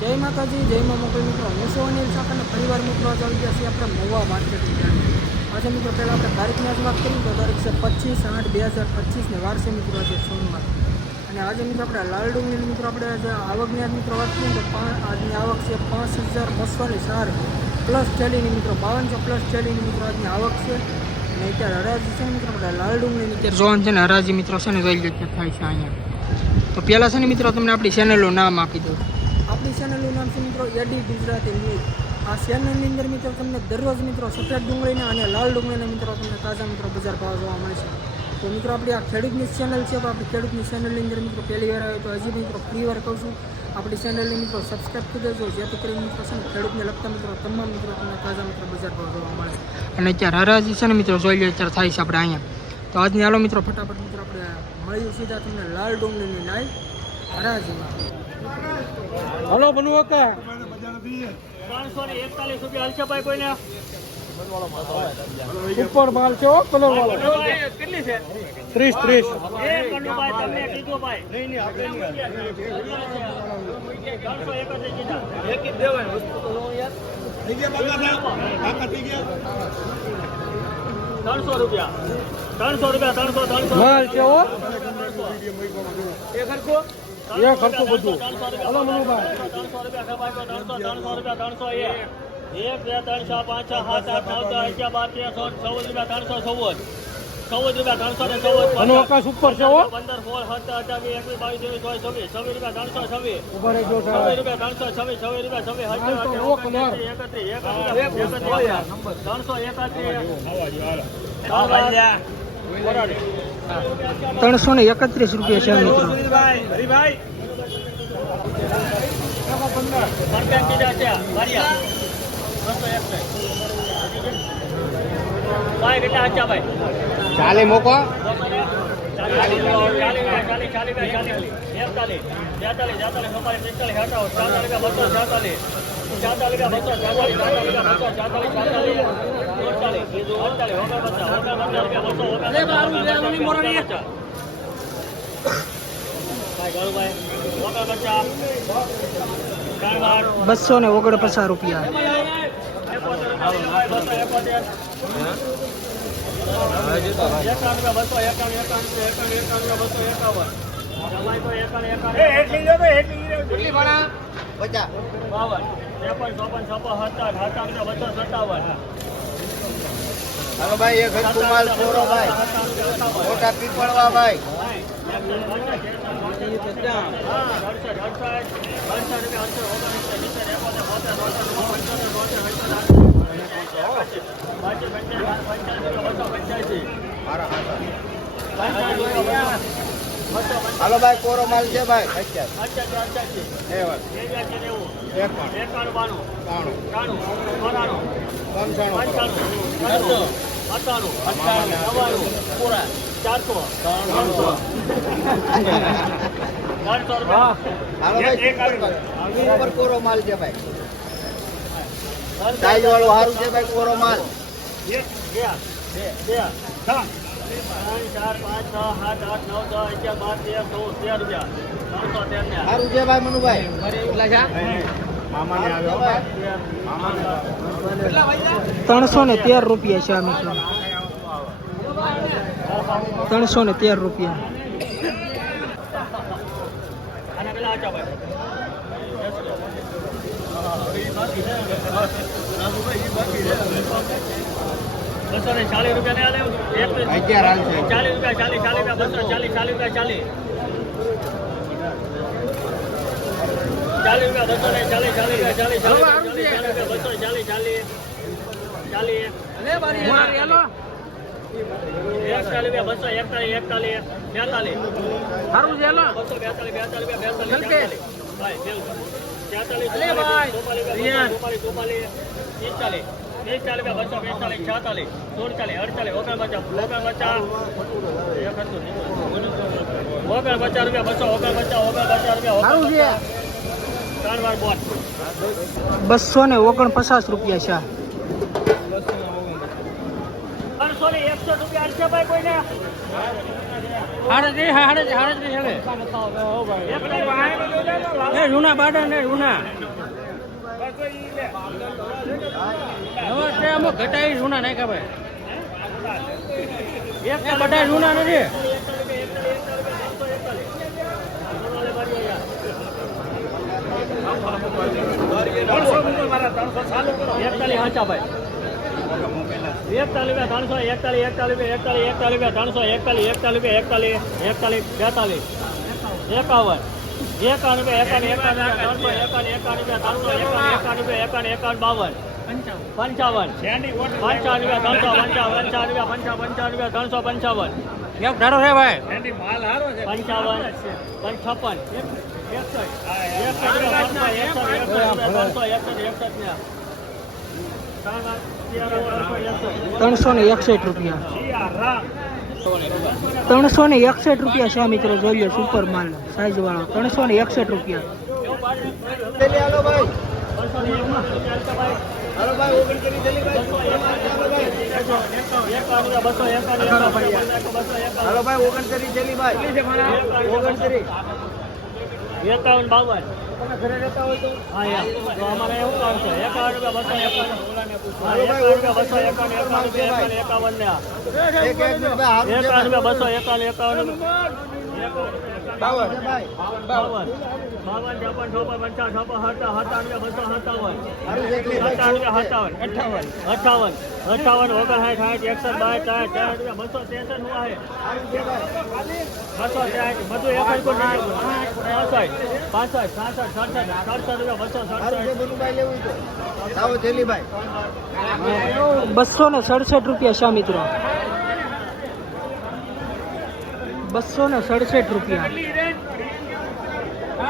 જય માતાજી, જય મા મોકલ મિત્રો. હું શું અનિલ શાહ અને પરિવાર મિત્રો આજે આવી ગયા છીએ આપણે મહુવા માર્કેટિંગ આજે મિત્રો પહેલાં આપણે તારીખની આજ વાત કરીએ તો તારીખ છે પચીસ આઠ બે હજાર પચીસને વારસે મિત્રો આજે સોમવાર. અને આજે મિત્રો આપણે લાલ ડુંગળીની મિત્રો આપણે આજે આવકની આજ મિત્રો વાત કરીએ તો આજની આવક છે પાંચ હજાર બસોની ચાર. પ્લસ ચેલીની મિત્રો બાવનસો પ્લસ ચેલીની મિત્રો આજની આવક છે. અને અત્યારે હરાજી છે મિત્રો આપણે લાલ ડુંગળીની અત્યારે જોવાનું છે ને, હરાજી મિત્રો છે ને જોઈ રીતે થાય છે અહીંયા. તો પહેલાં છે ને મિત્રો તમને આપણી ચેનલનું નામ આપી દઉં. આપણી ચેનલનું નામ છે મિત્રો એડી ગુજરાતી ન્યૂઝ આ ચેનલની અંદર મિત્રો તમને દરરોજ મિત્રો સફેદ ડુંગળીના અને લાલ ડુંગળીના મિત્રો તમને તાજા મિત્રો બજાર ભાવ જોવા મળે છે. તો મિત્રો આપણી આ ખેડૂતની ચેનલ છે આપણી ખેડૂતની ચેનલની અંદર મિત્રો પહેલી વાર આવ્યો તો હજી મિત્રો ફ્રી વાર કહું છું. આપણી ચેનલની મિત્રો સબસ્ક્રાઈબ કરી દેજો, જેથી કરીને મિત્રો છે ખેડૂતને લગતા મિત્રો તમામ મિત્રો તમને તાજા મિત્રો બજાર ભાવ જોવા મળે. અને અત્યારે હરાજી છે ને મિત્રો જોઈ લો અત્યારે થાય છે આપણે અહીંયા. તો આજની હાલો મિત્રો, ફટાફટ મિત્રો આપણે મળ્યું સીધા તમને લાલ ડુંગળીની લાઈવ હરાજીમાં. હલો બનુ ઓકા ઉપર માલ છે, હો, કલર વાળો. કેટલી છે ત્રીસ ત્રીસ. ત્રણસો રૂપિયા ત્રણસો રૂપિયા ત્રણસો ત્રણસો માલ છે, હો. એ ખર્ચો બધું. હલો મનુભાઈ. ત્રણસો રૂપિયા ત્રણસો એક બે ત્રણ છ પાંચ છ સાત આઠ નવ દસ અગિયાર બાર તેર ચૌદ ચૌદ રૂપિયા ત્રણસો ચૌદ ચૌદ રૂપિયા ત્રણસો ને ચૌદ અને ઓકાશ ઉપર છે પંદર સોળ સત્તર અઢાર એકવીસ બાવીસ ત્રેવીસ ચોવીસ છવ્વીસ છવ્વીસ રૂપિયા ત્રણસો છવ્વીસ છવ્વીસ રૂપિયા ત્રણસો છવ્વીસ છવ્વીસ રૂપિયા છવ્વીસ એકત્રીસ એકત્રીસ ત્રણસો એકત્રીસ ત્રણસો ને એકત્રીસ રૂપિયા છે મિત્રો. એકત્રીસ ભાઈ કેટલા હચ્યા ભાઈ ચાલે મોકો ચાલીસ બસો અડતાલીસ ઓગણ પચાસ રૂપિયા ભાઈ ને હરકુ માલ છોરો ભાઈ. મોટા પીપળવા ભાઈ. હાલો ભાઈ કોરો માલ છે ભાઈ? પંચાણું. પંચાણું. અઠ્ઠાણું અઠાણું નવાણું પૂરા. ચારસો. ત્રણસો. ત્રણસો રૂપિયા. કોરો માલ છે ભાઈ. સાઈઝ વાળું સારું છે ભાઈ કોરો માલ. એક, બે, બે, બે, ત્રણ. ત્રણ, ચાર, પાંચ, છ, સાત, આઠ, નવ, દસ, અગિયાર, બાર, તેર, ચૌદ, તેર રૂપિયા. ત્રણસો તેર સારું છે ભાઈ મનુભાઈ. ત્રણસો ને તેર રૂપિયા છે આ મિત્રો. ત્રણસો ને તેર રૂપિયા. બસો ને ચાલીસ રૂપિયા ને આલે એકવીસ. અગિયાર હાલ છે? ચાલીસ રૂપિયા ચાલીસ ચાલીસ રૂપિયા બસો ચાલીસ ચાલીસ રૂપિયા ચાલીસ. ચાલીસ રૂપિયા બસો ને ચાલીસ ચાલીસ રૂપિયા ચાલીસ ચાલીસ ચાલીસ રૂપિયા બસો ચાલીસ ચાલીસ. ચાલીસ. એકતાલીસ બસો એકતાલીસ એકતાલીસ બેતાલીસ. સારું છે બસો બેતાલીસ બેતાલીસ બેતાલીસ બેતાલીસ. ભાઈ બેતાલીસ ચુમ્માલીસ ચુમ્માલીસ ચુમ્માલીસ પિસ્તાલીસ પિસ્તાલીસ બસો પિસ્તાલીસ છાતાલીસ સુડતાલીસ અડતાલીસ ઓગણ પચાસ ઓગણ પચાસ. ઓગણ પચાસ રૂપિયા બસો ઓગણ પચાસ ઓગણ પચાસ રૂપિયા બસો ને ઓગણપચાસ રૂપિયા છે. જૂના બાડા ને, જૂના. ઘટાઈ જૂના નાખ્યા ભાઈ. બધા જૂના નથી. એકતાલીસ હાચા ભાઈ એકતાલીસ ત્રણસો એકતાલીસ એકતાલીસ એકતાલીસ એકતાલીસ ત્રણસો એકતાલીસ એકતાલીસ એકતાલીસ એકતાલીસ બેતાલીસ એકાવન એકાણું એકાણું બે ત્રણસો એકાવન બે ત્રણસો એકાવન એકાણું બે એકાણું એકાણું બાવન પંચાવન પંચાવન ત્રણસો પંચાવન પંચાવન પંચાવન ત્રણસો પંચાવન એક ધારો છે ભાઈ પંચાવન પંચાવન ત્રણસો ને એકસઠ રૂપિયા. ત્રણસો ને એકસઠ રૂપિયા છે મિત્રો જોઈ લો સુપર માલ સાઈઝ વાળો. ત્રણસો ને એકસઠ રૂપિયા. ઓગણત્રીસ. એકાવન બાવન. તમે ઘરે રહેતા હોય તો? હા યાર તો અમારે એવું કામ છે એકાવન રૂપિયા બસો એકાવન. એકાવન રૂપિયા બસો એકાવન. ને એકાવન રૂપિયા બસો એકાવન એકાવન બાવન. બાવન. બાવન ચોપન ચોપન પંચાવન છપ્પન હતા સત્તાવન બસો સત્તાવન. સત્તાવન અઠાવન. અઠાવન અઠાવન ઓગણસાઠ સાઠ એકસઠ બાર ચાર ચાર રૂપિયા બસો ત્રેસઠનું આવે બસો ત્રેસઠ બધું એક જ કોઈ પાસઠ સાસઠ સડસઠ સડસઠ રૂપિયા બસો સડસઠ. બસો ને સડસઠ રૂપિયા શા મિત્રો? બસો ને સડસઠ રૂપિયા ચારસો રૂપિયા એક રૂપિયા બે ત્રણ ચાર પાંચ છ છ રૂપિયા ચારસો છ હાલમાં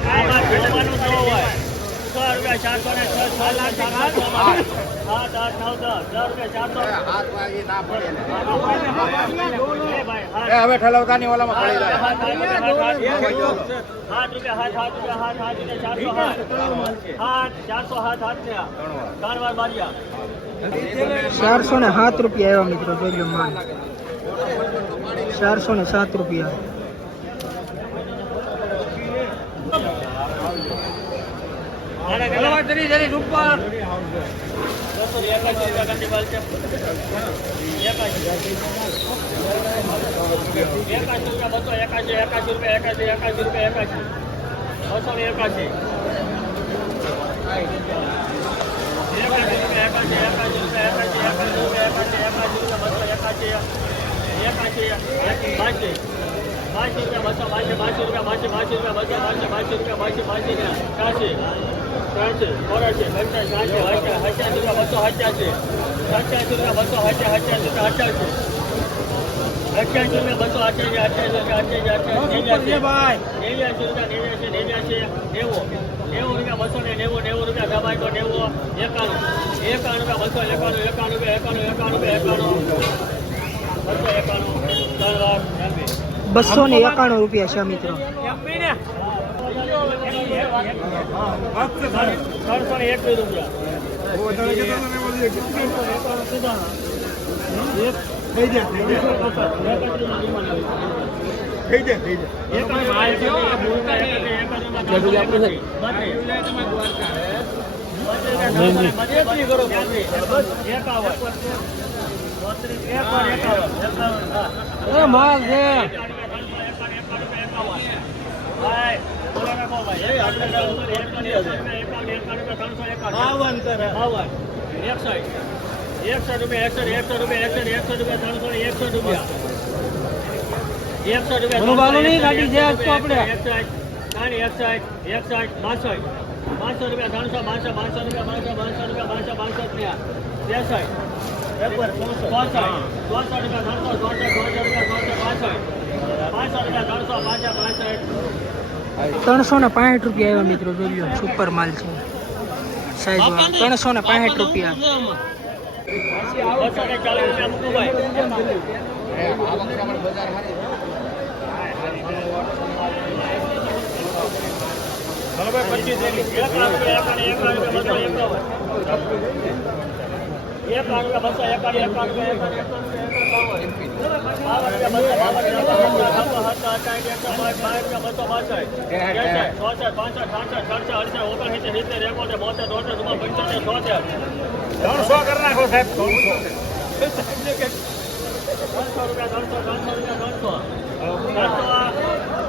કાંઈ જોવાનું ન હવે ઓલામાં પડી જાય. હાથ રૂપિયા હાથ હાથ રૂપિયા હાથ હાથ ચારસો હાથ હાથ ચારસો હાથ હાથ ત્રણ વાર બારિયા ચારસો ને સાત રૂપિયા એવા મિત્રો જોઈ લો માલ. ચારસો ને સાત રૂપિયા એકાશી રૂપિયા બસો એકાશી એકાશી રૂપિયા એકાશી એકાશી રૂપિયા એકાશી બસો ને એકાશી એકાશી રૂપિયા એકાશી એકાશી રૂપિયા એકાશી એકાશી રૂપિયા એકાશી બાસી બાસી રૂપિયા બસો બાસી બાસી રૂપિયા બાસી બાસી રૂપિયા બસો બાસી રૂપિયા બાસી ને ત્યાંસી ત્યાંસી ચોરાસી પંચાસી સાઠી હચાસી રૂપિયા બસો હચાસી પંચ્યાસી રૂપિયા બસો હત્યા હચાસી રૂપિયા હચાસી અઠ્યાસી રૂપિયા બસો અઠ્યાસી અઠ્યાસી અઠ્યાસી અઠ્યાસી નેવ્યાસી રૂપિયા નેવ્યાસી નેવ્યાસી નેવું નેવું રૂપિયા બસો ને નેવું નેવું રૂપિયા તો નેવું એકાણું એકાણું રૂપિયા બસો એકાણું એકાણું રૂપિયા એકાણું એકાણું રૂપિયા એકાણું બસો ને એકાણું રૂપિયા છે મિત્રો. ને ત્રણસો ને એકવીસ રૂપિયા થઈ જાય થઈ જાય એ માલ છે બાવન કરે બાવન એકસઠ એકસઠ રૂપિયા એકસઠ એકસઠ રૂપિયા એકસઠ એકસઠ રૂપિયા ત્રણસો ને એકસઠ રૂપિયા એકસઠ રૂપિયા ભણવાનું નહીં, ગાડી છે આજ તો આપણે. એકસઠ ત્રણ એકસઠ એકસઠ બાસઠ બાસઠ રૂપિયા ત્રણસો બાસઠ બાસઠ રૂપિયા બાસઠ બાસઠ રૂપિયા બાસઠ બાસઠ રૂપિયા ત્રેસઠ ચોસઠ ચોસઠ રૂપિયા ત્રણસો ને પાંઠ રૂપિયા એવા મિત્રો જોઈ લો સુપર માલ છે. સાઈઝ ત્રણસો ને પાંઠ રૂપિયા. એક લાખ એકાવન રૂપિયા એક બાવન રૂપિયા બસો બોતેર તોતેર ચુમ્મા પંચોતેર ત્રણસો કરી નાખો સાહેબ ત્રણસો રૂપિયા ત્રણસો ત્રણસો રૂપિયા ત્રણસો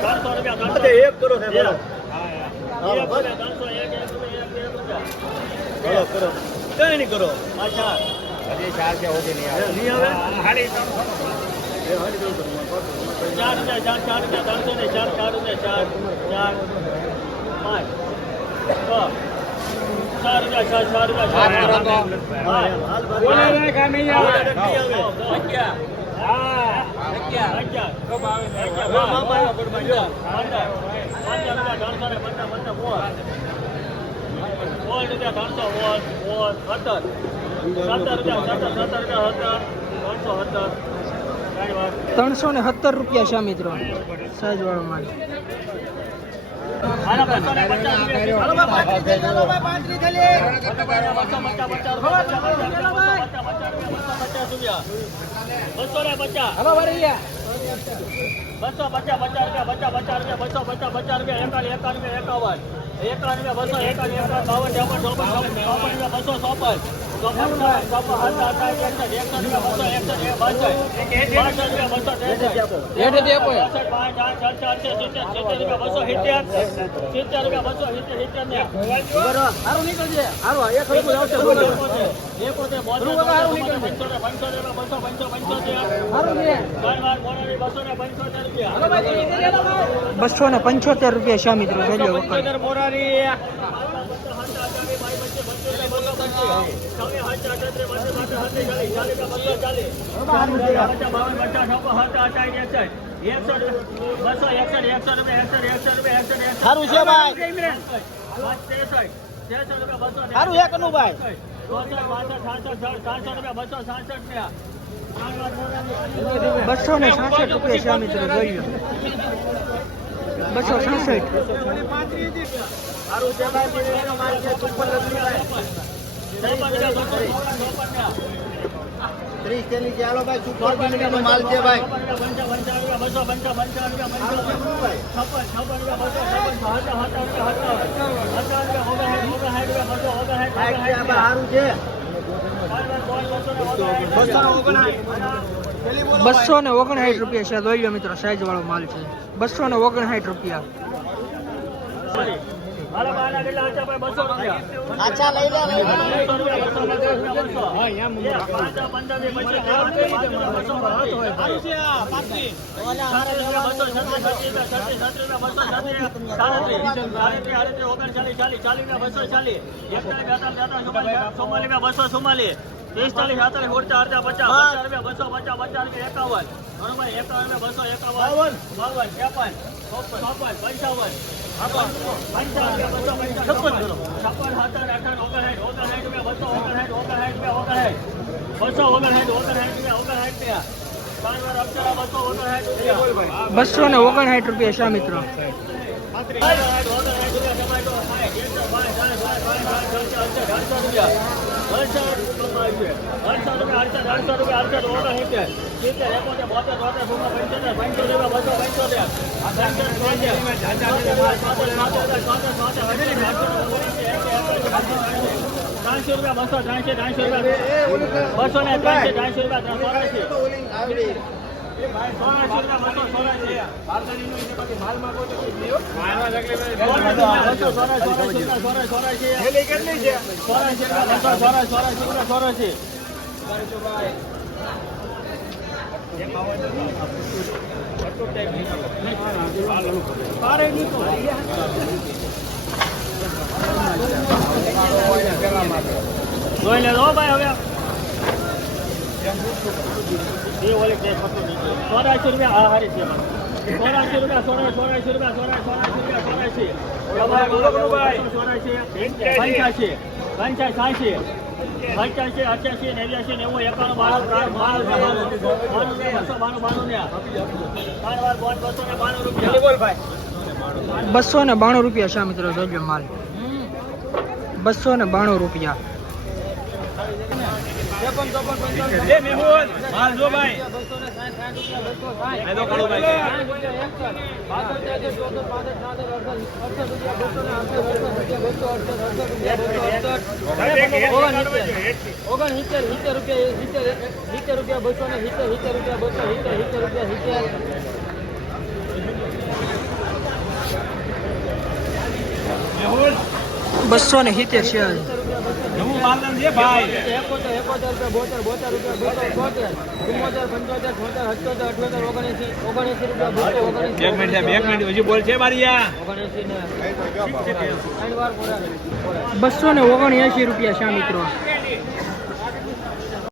ત્રણસો રૂપિયા ત્રણસો એક કરો સાહેબ એક. એક એક એક એક એક કરો કરો કઈ નહીં કરો અચ્છા હજી ચાર કે હોતી નહીં આવે નહીં આવે હાલી ચાર રૂપિયા ચાર ચાર રૂપિયા ત્રણસો ને ચાર ચાર ને ચાર ચાર પાંચ છ ચાર રૂપિયા ચાર ચાર રૂપિયા ચાર. અગિયાર. અગિયાર. અગિયાર. પંદર રૂપિયા ત્રણસો બોલ સત્તર સત્તર રૂપિયા સત્તર સત્તર રૂપિયા સત્તર ત્રણસો સત્તર ત્રણસો ને સત્તર રૂપિયા છે મિત્રો. સાઈઝ વાળો માલ બસો ને પચાસ બસો પચાસ પચાસ રૂપિયા પચાસ પચાસ રૂપિયા બસો પચાસ પચાસ રૂપિયા એકાવન એકાવન એકાવન. એકાવન રૂપિયા બસો એકાવન એકાવન બાવન ચોપન ચોપન ચોપન રૂપિયા બસો ચોપન. પંચોતેર પંચોતેર પંચોતેર પંચોતેર બસો ને પંચોતેર રૂપિયા આ મિત્રો રૂપિયા મોરારી સારું છે ભાઈ. સારું છે કનુભાઈ. બસો ને સાસઠ રૂપિયા છે મિત્રો લો બસો સાસઠ. ત્રીસ તેની ચાલો ભાઈ સુપર બીડીનો માલ છે ભાઈ સાઠ છે રૂપિયા બસો સારું છે. બસો ને ઓગણસાઠ રૂપિયા છે જોઈ લો મિત્રો સાઈઝ વાળો માલ છે બસો ને ઓગણસાઠ રૂપિયા બસો ચુમ્માલીસ પિસ્તાલીસ સાતાલીસ ઓડતા અડધા પચાસ પચાસ રૂપિયા બસો પચાસ પચાસ રૂપિયા એકાવન બરોબર એકાવન રૂપિયા બસો એકાવન બાવન ત્રેપન ચોપન પંચાવન પંચાવન બસો પંચાવન છપ્પન છપ્પન સત્તર અઠાવન ઓગણસાઠ ઓગણસાઠ રૂપિયા બસો ઓગણસાઠ ઓગણસાઠ રૂપિયા ત્રણસો રૂપિયા બસો ત્રણસો ત્રણસો રૂપિયા બસો ને ત્રણસો ત્રણસો રૂપિયા જોઈ લેજો ભાઈ હવે. એ ઓલી પતો નહીં ચોરાશી રૂપિયા આ હારી છે ચોરાશી રૂપિયા સોળા ચોરાશી રૂપિયા સોળા ચોરાશી રૂપિયા ચોરાશી પંચ્યાસી પંચ્યાસી અઠ્યાસી નેવ્યાસી નેવું એકાણું બાણું ત્રણ બાણું બાણું બસો બાણું બાણું ને ત્રણ વાર બોન બસો ને બાણું રૂપિયા બસો ને બાણું રૂપિયા છે મિત્રો જોજો માલ બસો ને બાણું રૂપિયા એ મેહુલ માલ જો ભાઈ તો ખરું ભાઈ. ઓગણસિત્તેર સિત્તેર રૂપિયા સિત્તેર સિત્તેર રૂપિયા બસો ને સિત્તેર સિત્તેર રૂપિયા બસો સિત્તેર સિત્તેર રૂપિયા સિત્તેર બસો ને સિત્તેર છે નવું માલદાન છે ભાઈ. એકોતેર એકોતેર રૂપિયા બોતેર બોતેર રૂપિયા બોતેર બોતેર. ચુમ્મોતેર પંચોતેર છોતેર અઠ્યોતેર અઠ્યોતેર ઓગણએંસી ઓગણસી રૂપિયા એક મિનિટ મિનિટ હજી બોલ છે મારી યા. ને ત્રણ વાર બસો ને ઓગણએંસી રૂપિયા શા મિત્રો.